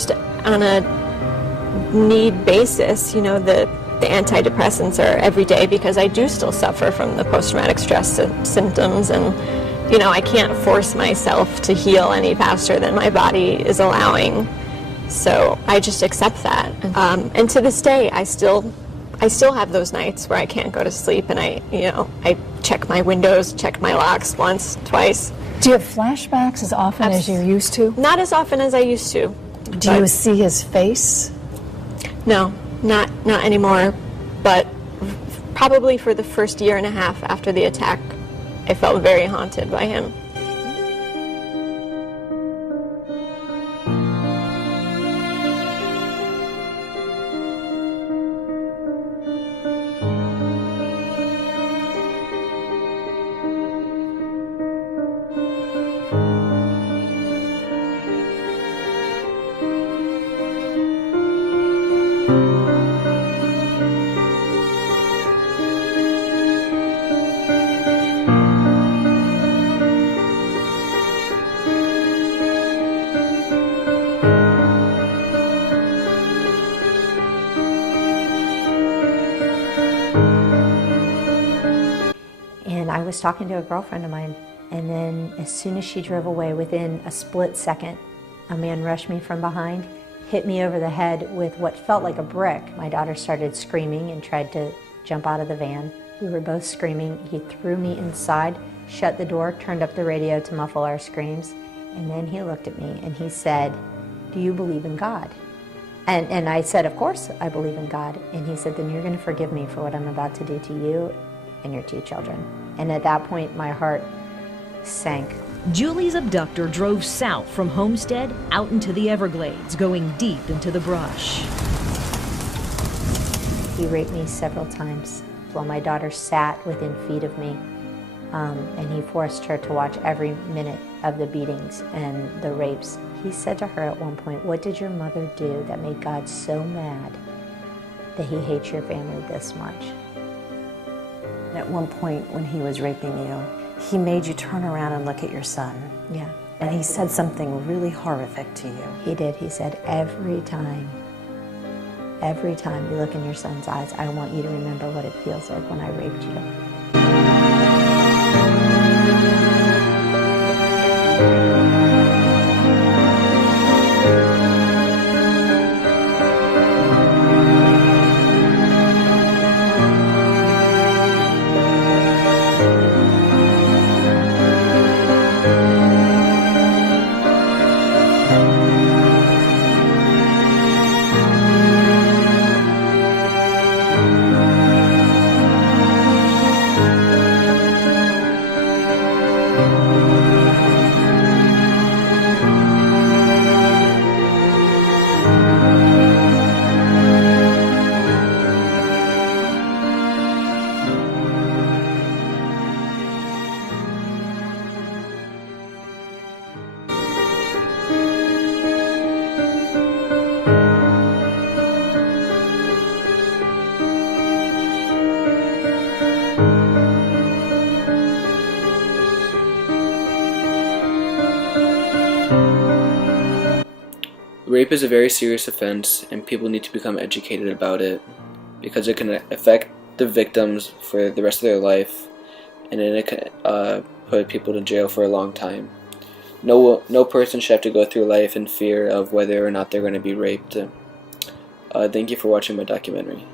just on a need basis, you know, the antidepressants are every day because I do still suffer from the post-traumatic stress symptoms, and you know, I can't force myself to heal any faster than my body is allowing. So I just accept that. And to this day, I still have those nights where I can't go to sleep, and I check my windows, check my locks once, twice. Do you have flashbacks as often as you used to? Not as often as I used to. Do you see his face? No, not anymore. But probably for the first year and a half after the attack, I felt very haunted by him. I was talking to a girlfriend of mine, and then as soon as she drove away, within a split second, a man rushed me from behind, hit me over the head with what felt like a brick. My daughter started screaming and tried to jump out of the van. We were both screaming. He threw me inside, shut the door, turned up the radio to muffle our screams, and then he looked at me and he said, "Do you believe in God?" And I said, "Of course I believe in God." And he said, "Then you're going to forgive me for what I'm about to do to you and your 2 children." And at that point, my heart sank. Julie's abductor drove south from Homestead out into the Everglades, going deep into the brush. He raped me several times while my daughter sat within feet of me. And he forced her to watch every minute of the beatings and the rapes. He said to her at one point, "What did your mother do that made God so mad that he hates your family this much?" At one point when he was raping you, he made you turn around and look at your son. Yeah. And he said something really horrific to you. He did. He said, every time you look in your son's eyes, I want you to remember what it feels like when I raped you. Rape is a very serious offense, and people need to become educated about it because it can affect the victims for the rest of their life, and then it can put people to jail for a long time. No person should have to go through life in fear of whether or not they're going to be raped. Thank you for watching my documentary.